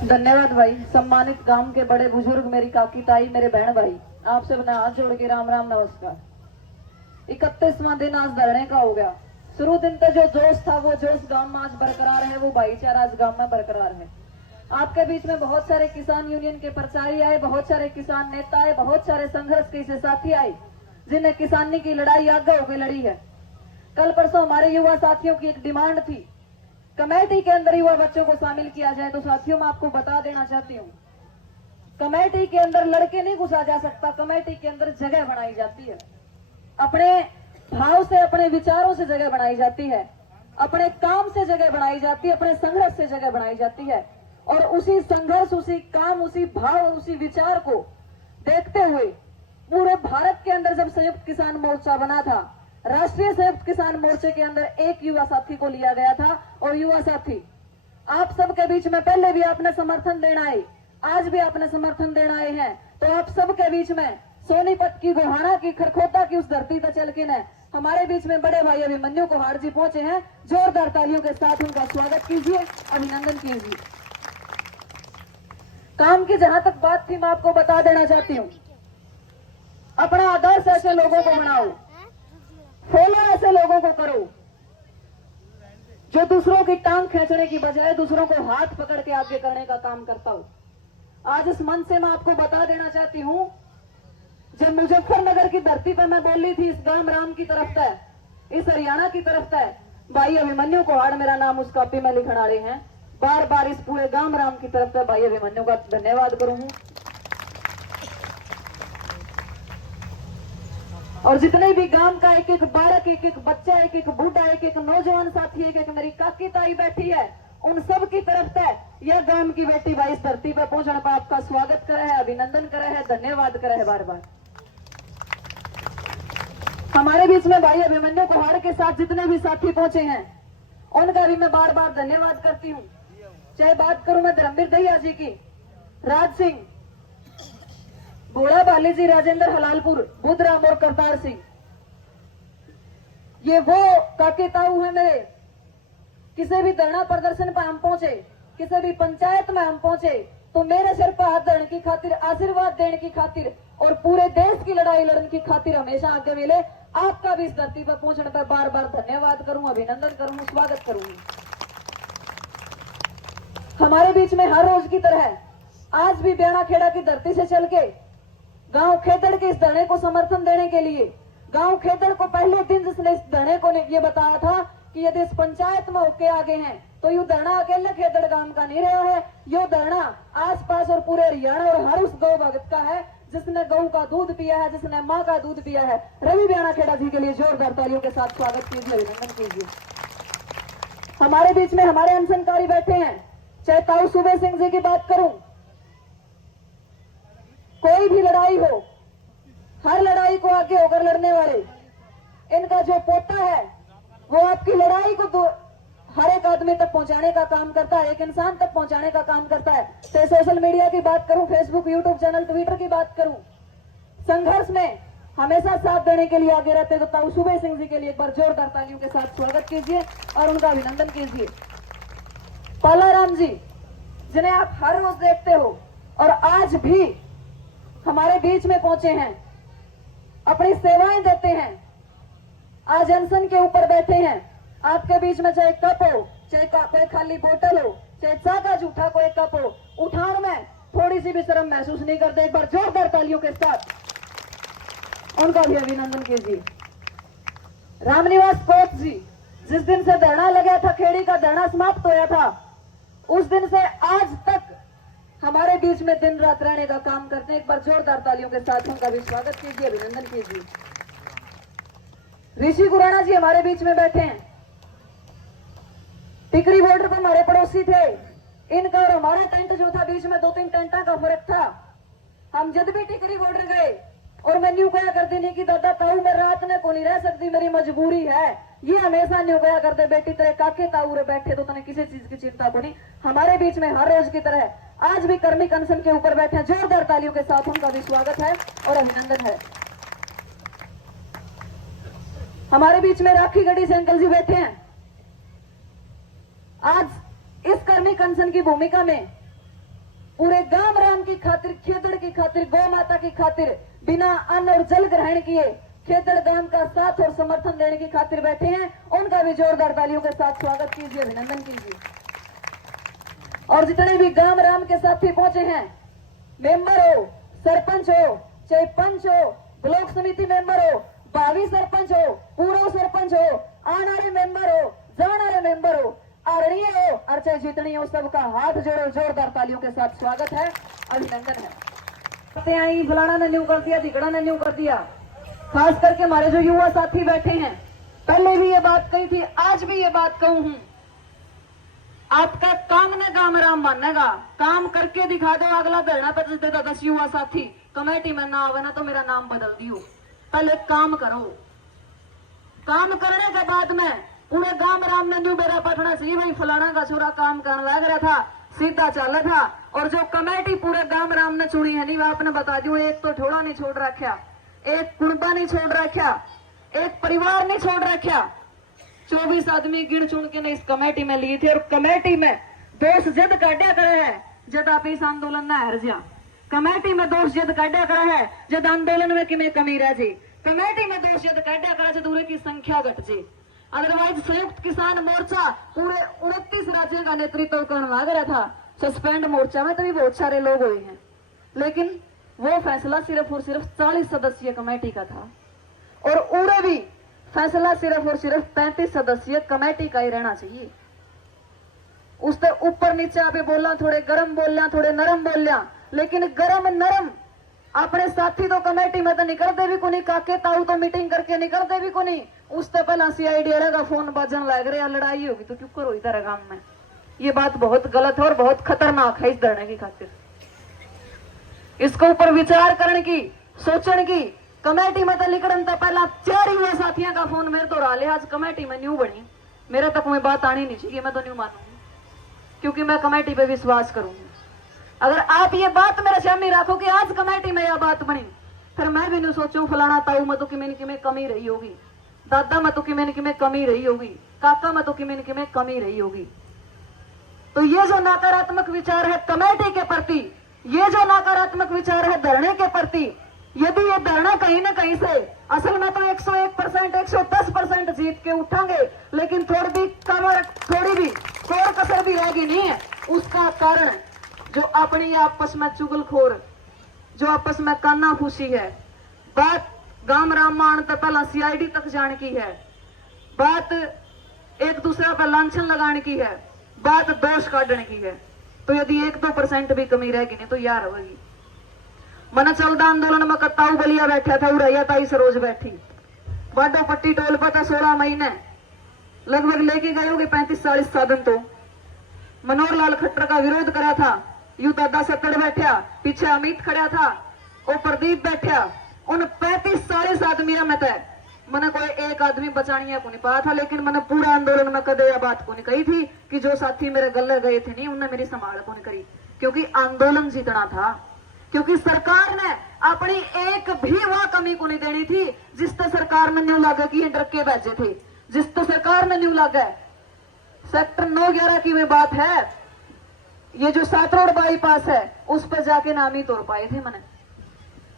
धन्यवाद भाई। सम्मानित गांव के बड़े बुजुर्ग, मेरी काकी ताई, मेरे बहन भाई, आपसे अपने हाथ जोड़ के राम राम नमस्कार। 31वां दिन आज धरने का हो गया। शुरू दिन पे जो जोश था वो जोश गांव में आज बरकरार है, वो भाईचारा आज गांव में बरकरार है। आपके बीच में बहुत सारे किसान यूनियन के प्रचारी आए, बहुत सारे किसान नेता आए, बहुत सारे संघर्ष के साथी आए जिन्हें किसानी की लड़ाई आगे होकर लड़ी है। कल परसों हमारे युवा साथियों की एक डिमांड थी, कमेटी के अंदर युवा बच्चों को शामिल किया जाए। तो साथियों मैं आपको बता देना चाहती हूँ, कमेटी के अंदर लड़के नहीं घुसा जा सकता, कमेटी के अंदर जगह बनाई जाती है। अपने भाव से, अपने विचारों से जगह बनाई जाती है, अपने काम से जगह बनाई जाती है, अपने संघर्ष से जगह बनाई जाती है। और उसी संघर्ष, उसी काम, उसी भाव, उसी विचार को देखते हुए पूरे भारत के अंदर जब संयुक्त किसान मोर्चा बना था, राष्ट्रीय संयुक्त किसान मोर्चे के अंदर एक युवा साथी को लिया गया था। और युवा साथी आप सबके बीच में पहले भी आपने समर्थन देना आए, आज भी आपने समर्थन देना आए हैं। तो आप सबके बीच में सोनीपत की, गोहाना की, खरखोटा की उस धरती पर चल के न हमारे बीच में बड़े भाई अभिमन्यु कोहाड़ जी पहुंचे हैं। जोरदार तालियों के साथ उनका स्वागत कीजिए, अभिनंदन कीजिए। काम की जहां तक बात थी, मैं आपको बता देना चाहती हूं, अपना आदर्श ऐसे लोगों को बनाओ, फॉलो ऐसे लोगों को करो जो दूसरों की टांग खींचने की बजाय दूसरों को हाथ पकड़ के आगे करने का काम करता हो। आज इस मंच से मैं आपको बता देना चाहती हूं, जब मुजफ्फरनगर की धरती पर मैं बोली थी, इस गांव राम की तरफ है, इस हरियाणा की तरफ है, भाई अभिमन्यु कोहाड़ मेरा नाम उस कॉपी में लिखना रहे हैं। बार बार इस पूरे गांव राम की तरफ से भाई अभिमन्यु का धन्यवाद करूंगी। और जितने भी गांव का एक एक बालक, एक एक बच्चा, एक एक बूढ़ा, एक एक नौजवान साथी, एक एक मेरी काकी ताई बैठी है, उन सब की तरफ से यह गांव की बेटी भाई इस धरती पर पहुंचने पर आपका स्वागत करे है, अभिनंदन करे है, धन्यवाद करे है बार बार। हमारे बीच में भाई अभिमन्यु कोहाड़ के साथ जितने भी साथी पहुंचे हैं उनका भी मैं बार बार धन्यवाद करती हूँ। चाहे बात करूं मैं धर्मवीर दहिया जी की, राज सिंह, भोला बाली जी, राजेंद्र हलालपुर, बुधराम और करतार सिंह, ये वो काके ताऊ है मेरे। किसी भी धरना प्रदर्शन पर हम पहुंचे, किसी भी पंचायत में हम पहुंचे तो मेरे सिर पर हाथ धरने की खातिर, आशीर्वाद देने की खातिर और पूरे देश की लड़ाई लड़ने की खातिर हमेशा आगे मिले। आपका भी इस धरती पर पहुंचने पर बार बार धन्यवाद करूं, अभिनंदन करूं, स्वागत करूंगी। हमारे बीच में हर रोज की तरह आज भी ब्याणा खेड़ा की धरती से चल के गांव खेदड़ के इस धरने को समर्थन देने के लिए, गांव खेदड़ को पहले दिन जिसने इस धरने को ये बताया था कि यदि इस पंचायत में होके आगे हैं तो यू धरना अकेले खेदड़ गांव का नहीं रहा है, यो धरना आसपास और पूरे हरियाणा और हर उस गौ भगत का है जिसने गौ का दूध पिया है, जिसने माँ का दूध पिया है। रवि ब्याणा खेड़ा जी के लिए जोरदार तालियों के साथ स्वागत कीजिए, अभिनंदन कीजिए। हमारे बीच में हमारे अनशनकारी बैठे हैं, चाहे ताऊ सुबे सिंह जी की बात करूं, कोई भी लड़ाई हो, हर लड़ाई को आगे होकर लड़ने वाले, इनका जो पोता है वो आपकी लड़ाई को हर एक आदमी तक पहुंचाने का काम करता है, एक इंसान तक पहुंचाने का काम करता है। चाहे सोशल मीडिया की बात करूं, फेसबुक, यूट्यूब चैनल, ट्विटर की बात करूं, संघर्ष में हमेशा साथ देने के लिए आगे रहते। तो ताऊ सुबे सिंह जी के लिए एक बार जोरदार तालियों के साथ स्वागत कीजिए और उनका अभिनंदन कीजिए। पालाराम जी, जिन्हें आप हर रोज देखते हो और आज भी हमारे बीच में पहुंचे हैं, अपनी सेवाएं देते हैं, आज अनशन के ऊपर बैठे हैं। आपके बीच में चाहे कप हो, चाहे कोई खाली बोतल हो, चाहे चाह का जूठा कोई कप हो, उठान में थोड़ी सी भी शर्म महसूस नहीं करते। एक बार जोरदार तालियों के साथ उनका भी अभिनंदन कीजिए। रामनिवास कोच जी, जिस दिन से धरना लगा था, खेड़ी का धरना समाप्त होया था, उस दिन से आज तक हमारे बीच में दिन रात रहने का काम करते हैं। एक बार जोरदार तालियों के साथ उनका भी स्वागत कीजिए, अभिनंदन कीजिए। ऋषि गुराना जी हमारे बीच में बैठे हैं, टिकरी बॉर्डर पर हमारे पड़ोसी थे। इनका और हमारा टेंट जो था, बीच में 2-3 टेंटा का फर्क था। हम जब भी टिकरी बॉर्डर गए और मैं न्यू कहा करती नहीं कि दादा ताऊ मैं रात में को नहीं रह सकती, मेरी मजबूरी है, ये हमेशा न्यू कहा करते, बेटी तेरे काके ताऊ रे बैठे तो तने किसी चीज की चिंता को नहीं। हमारे बीच में हर रोज की तरह आज भी कर्मिक अनशन के ऊपर बैठे हैं। जोरदार तालियों के साथ उनका भी स्वागत है और अभिनंदन है। हमारे बीच में राखी गढ़ी से अंकल जी बैठे हैं। आज इस कर्मिक अनशन की भूमिका में पूरे गांव राम की खातिर, खेदड़ की खातिर, गौ माता की खातिर बिना अन्न और जल ग्रहण किए खेदड़ गांव का साथ और समर्थन देने की खातिर बैठे हैं। उनका भी जोरदार तालियों के साथ स्वागत कीजिए, अभिनंदन कीजिए। और जितने भी गांव राम के साथी पहुंचे हैं, मेंबर हो, सरपंच हो, चाहे पंच हो, ब्लॉक समिति मेंबर हो, भावी सरपंच हो, पूर्व सरपंच हो, आने वाले मेंबर हो, जाने वाले मेंबर हो, आरणीय हो और चाहे जितनी हो, सबका हाथ जोड़ो, जोरदार तालियों के साथ स्वागत है, अभिनंदन है। आई फलाना ने न्यू कर दिया, धिकड़ा ने न्यू कर दिया। खास करके हमारे जो युवा साथी बैठे हैं, पहले भी ये बात कही थी, आज भी ये बात कहूं हूं, आपका काम न गांव राम मानेगा, काम करके दिखा दो। अगला धरना पर देता 10 युवा साथी कमेटी में ना आवे ना तो मेरा नाम बदल दियो। पहले काम करो, काम करने के बाद में पूरे गांव राम ने न्यू मेरा पठना चाहिए भाई फलाना का छोरा काम करने लग रहा था, सीधा चल रहा था। और जो कमेटी पूरे गांव राम ने चुनी है, नहीं आपने बता दू, एक तो ठोड़ा नहीं छोड़ रखा, एक कुंबा नहीं छोड़ रखा, एक परिवार नहीं छोड़ रखा। 24 आदमी गिन चुन के ने इस कमेटी में लिए थे और कमेटी में दोष जद काटा करे है जद आप इस आंदोलन में हार जा। कमेटी में दोष जद काटा करे है जद आंदोलन में किमें कमी रह जी। कमेटी में दोष जद काटा करे जद उरे की संख्या घट जी। अदरवाइज संयुक्त किसान मोर्चा पूरे 29 राज्यों का नेतृत्व करने लग रहा था। सस्पेंड मोर्चा में तो भी बहुत सारे लोग हुए हैं, लेकिन वो फैसला सिर्फ और सिर्फ 40 सदस्यीय कमेटी का था और उड़े भी फैसला सिर्फ और सिर्फ 35 सदस्यीय कमेटी का ही रहना चाहिए। उससे ऊपर नीचे आप बोलना, थोड़े गरम बोलना, थोड़े नरम बोलना, लेकिन गरम नरम अपने साथी तो कमेटी में तो निकलते भी को नहीं, काके ताऊ तो मीटिंग करके निकलते भी को नहीं। उससे पहला सीआईडी का फोन बजन लग रहा, लड़ाई होगी तो क्यों करो इधर गांव में। ये बात बहुत गलत है और बहुत खतरनाक है इस धरने की खातिर। इसके ऊपर विचार करने की, सोचने की, कमेटी में तो लिखने तो पहला 4 युवा साथियों का फोन मेरे तो रहा ले। आज कमेटी में न्यू बनी, मेरे तक में बात आनी नहीं चाहिए, मैं तो न्यू मानूंगी क्योंकि मैं कमेटी पे विश्वास करूंगी। अगर आप ये बात मेरे सामने रखो कि आज कमेटी में यह बात बनी, फिर मैं भी नहीं सोचूं फलाना ताऊ में तो किमें कमी रही होगी, दादा में तो किमें कमी रही होगी, काका में तो किमें कमी रही होगी। तो ये जो नकारात्मक विचार है कमेटी के प्रति, ये जो नकारात्मक विचार है धरने के प्रति, यदि ये धरना कहीं ना कहीं से असल में तो 101%, 110% जीत के उठांगे, लेकिन थोड़ी भी कोर कसर भी रहेगी नहीं है। उसका कारण जो अपनी आपस में चुगलखोर, जो आपस में काना फूसी है, बात गांव राम मान तो पहला सीआईडी तक जाने की है, बात एक दूसरे पर लांछन लगाने की है, बात दोष काटने की है। तो यदि 1-2% भी कमी रहेगी नहीं तो यार होगी। मन चलदा आंदोलन में कत्ताऊ बलिया बैठा था, उड़ैया ताई सरोज बैठी, बाडो पट्टी टोल पर था 16 महीने लगभग लेके गए होगे 35-40 साधन। तो मनोहर लाल खट्टर का विरोध करा था, यू दादा सत्तर बैठा, पीछे अमित खड़ा था और प्रदीप बैठा। उन 35-40 आदमियों में तय मैंने कोई एक आदमी बचानिया को नहीं पाया था, लेकिन मैंने पूरा आंदोलन में कदे यह बात को नहीं कही थी कि जो साथी मेरे गले गए थे नहीं उन्होंने मेरी संभाल को नहीं करी, क्योंकि आंदोलन जीतना था। क्योंकि सरकार ने अपनी एक भी वह कमी को नहीं देनी थी जिससे सरकार ने न्यू लागा की डर के भेजे थे, जिससे सरकार ने न्यू लागा। सेक्टर 9-11 की में बात है, ये जो 7 रोड बाईपास है उस पर जाके नाम ही तोड़ पाए थे मैंने,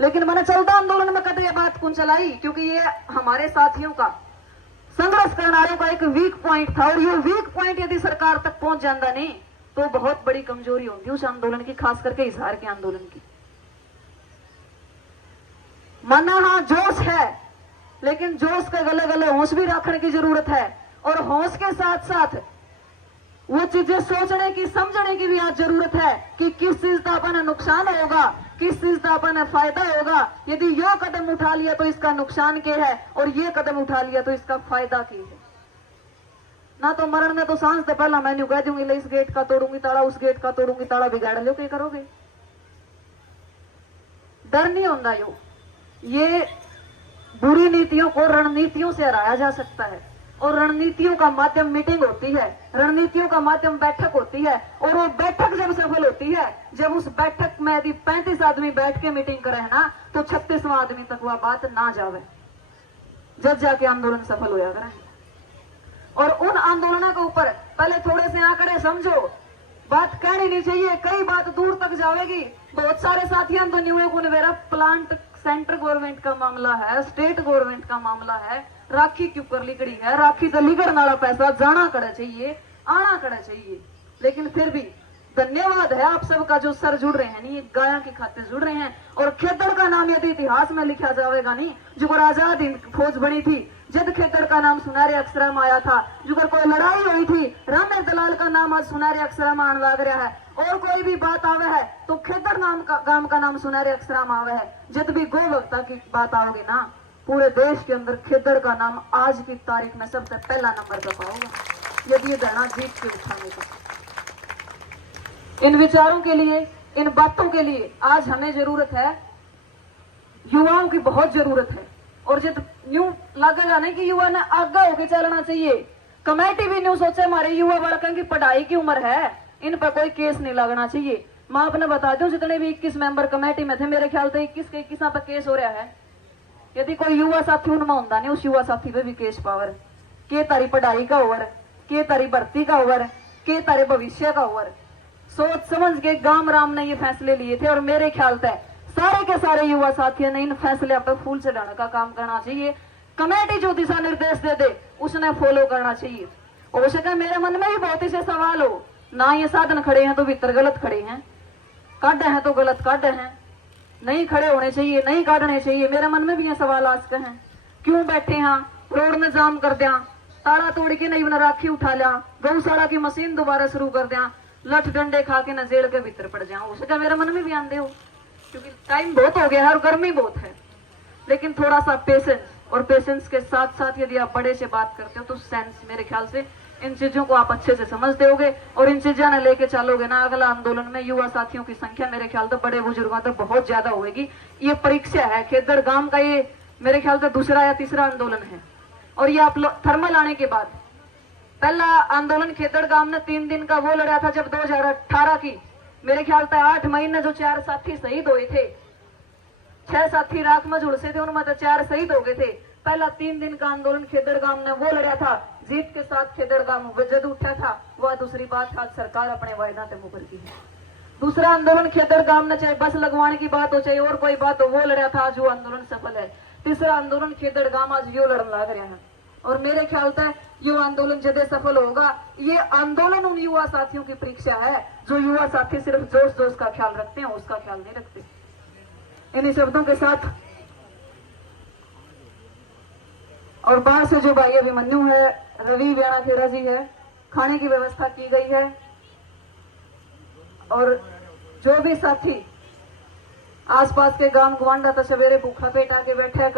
लेकिन मैंने चलता आंदोलन में कदे ये बात कौन चलाई, क्योंकि ये हमारे साथियों का, संघर्ष करनारों का एक वीक पॉइंट था। और ये वीक पॉइंट यदि सरकार तक पहुंच जाता नहीं तो बहुत बड़ी कमजोरी होगी उस आंदोलन की, खास करके इजहार के आंदोलन की। माना हाँ जोश है, लेकिन जोश के गले गले होश भी रखने की जरूरत है, और होश के साथ साथ वो चीजें सोचने की, समझने की भी आज जरूरत है कि किस चीज का अपन नुकसान होगा, किस चीज का अपन फायदा होगा। यदि यो कदम उठा लिया तो इसका नुकसान क्या है, और ये कदम उठा लिया तो इसका फायदा क्या है। ना तो मरण में तो सांस से पहला मैं कह दूंगी ले इस गेट का तोड़ूंगी ताला, उस गेट का तोड़ूंगी ताला, बिगाड़ लो, क्या करोगे। डर नहीं होता यो, ये बुरी नीतियों को रणनीतियों से हराया जा सकता है, और रणनीतियों का माध्यम मीटिंग होती है, रणनीतियों का माध्यम बैठक होती है, और वो बैठक जब सफल होती है, जब उस बैठक में यदि 35 आदमी बैठ के मीटिंग करे ना तो 36वां आदमी तक वह बात ना जावे, जब जाके आंदोलन सफल होया करे। और उन आंदोलनों के ऊपर पहले थोड़े से आंकड़े समझो। बात कहनी नहीं चाहिए, कई बात दूर तक जाएगी। बहुत सारे साथियों तो न्यू कुनवेरा प्लांट सेंट्रल गवर्नमेंट का मामला है, स्टेट गवर्नमेंट का मामला है, राखी क्यों कर लिकड़ी है, राखी तो लिगड़ वाला पैसा जाना करे चाहिए, आना करे चाहिए। लेकिन फिर भी धन्यवाद है आप सबका जो सर जुड़ रहे हैं, नहीं गाया के खाते जुड़ रहे हैं। और खेदड़ का नाम यदि इतिहास में लिखा जाएगा नहीं, जो आजाद फौज बनी थी, जब खेदड़ का नाम सुनहरे अक्षर में आया था, जो कोई लड़ाई हुई थी, रामे दलाल का नाम आज सुनहरे अक्षर में आने लग रहा है। और कोई भी बात आवे है तो खेदड़ नाम का गांव का नाम सुनहरे अक्षर में आवे है। जब भी गोवक्ता की बात आओगे ना, पूरे देश के अंदर खेदड़ का नाम आज की तारीख में सबसे पहला नंबर पर पाओगे, यदि ये धरना जीत के उठाने का। इन विचारों के लिए, इन बातों के लिए आज हमें जरूरत है, युवाओं की बहुत जरूरत है। और जब न्यू लगेगा नहीं कि युवा ने आगे होके चलना चाहिए, कमेटी भी न्यू सोचे हमारे युवा बालकों की पढ़ाई की उम्र है, इन पर कोई केस नहीं लगना चाहिए। मैं आपने बता दूं, जितने भी 21 मेंबर कमेटी में थे, मेरे ख्याल से 21 के 21 पर केस हो रहा है। यदि कोई युवा साथी उनमें होता नहीं, उस युवा साथी पे भी केस पावर के तारी पढ़ाई का ओवर, के तारी भर्ती का ओवर, के तारे भविष्य का ओवर। सोच समझ के गांव राम ने ये फैसले लिए थे। और मेरे ख्याल से सारे के सारे युवा साथियों ने इन फैसले पर फूल चढ़ाने का काम करना चाहिए। कमेटी जो दिशा निर्देश दे दे उसने फॉलो करना चाहिए। हो सके मेरे मन में भी बहुत ही से सवाल हो, ना ये साधन खड़े हैं तो भीतर गलत खड़े हैं, काटे हैं तो गलत काटे हैं, नहीं खड़े होने चाहिए, नहीं काटने चाहिए। मेरे मन में भी ये सवाल आज के हैं, क्यों बैठे हैं, रोड में जाम कर दिया, ताला तोड़ के नहीं बना राखी उठा लिया, गौशाला की मशीन दोबारा शुरू कर दिया, लठ डंडे खा के न जेल के भीतर पड़ जाऊं। उसका मेरे मन में भी आंदे हो, क्योंकि टाइम बहुत हो गया है और गर्मी बहुत है। लेकिन थोड़ा सा पेशेंस, और पेशेंस के साथ साथ यदि आप बड़े से बात करते हो तो सेंस, मेरे ख्याल से इन चीजों को आप अच्छे से समझते होगे और इन चीजों ने लेके चलोगे ना, अगला आंदोलन में युवा साथियों की संख्या मेरे ख्याल से बड़े बुजुर्गों तक बहुत ज्यादा होगी। ये परीक्षा है खेदड़ गांव का, ये मेरे ख्याल से दूसरा या तीसरा आंदोलन है। और ये आप थर्मल आने के बाद पहला आंदोलन खेदड़ गांव ने 3 दिन का वो लड़ा था, जब 2018 की मेरे ख्याल से 8 महीने जो 4 साथी शहीद हुए थे, 6 साथी राख में झुलसे थे, उनमें तो 4 शहीद हो गए थे। पहला 3 दिन का आंदोलन खेदड़ गांव ने वो लड़ा था, जीत के साथ खेदड़ गांव वजद उठा था। वह दूसरी बात आज सरकार अपने वायदा से मुकर की है। दूसरा आंदोलन खेदड़ गांव ने, चाहे बस लगवाने की बात हो चाहे और कोई बात हो, वो लड़ा था, जो आंदोलन सफल है। तीसरा आंदोलन खेदड़ गांव आज यो लड़न लग रहे हैं। और मेरे ख्याल से ये आंदोलन जदे सफल होगा, ये आंदोलन उन युवा साथियों की परीक्षा है जो युवा साथी सिर्फ जोश जोश का ख्याल रखते हैं, उसका ख्याल नहीं रखते। इन्हीं शब्दों के साथ और बाहर से जो भाई अभिमन्यु है, रवि व्याणा खेड़ा जी है, खाने की व्यवस्था की गई है। और जो भी साथी आसपास के गांव गवांडा तो सवेरे भूखा पेट आके बैठे हैं,